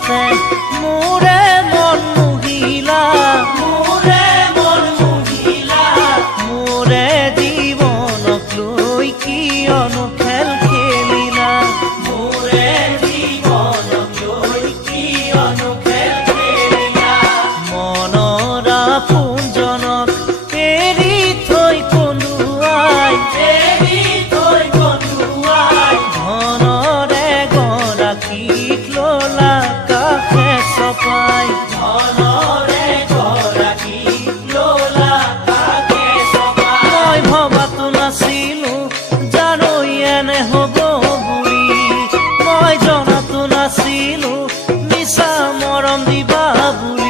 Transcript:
নিচাতে মোৰে মন মুহিলা মোৰে জীৱনক লৈ কিয়নো খেল খেলিলা মনৰ আপোনজনক এৰি থৈ কন্দুৱাই ধনৰে গৰাকীক ললা কাষে চপাই মই ভবাতো নাছিলো জানো এনে হ'ব বুলি মই জনাতো নাছিলো মিছা মৰম দিবা বুলি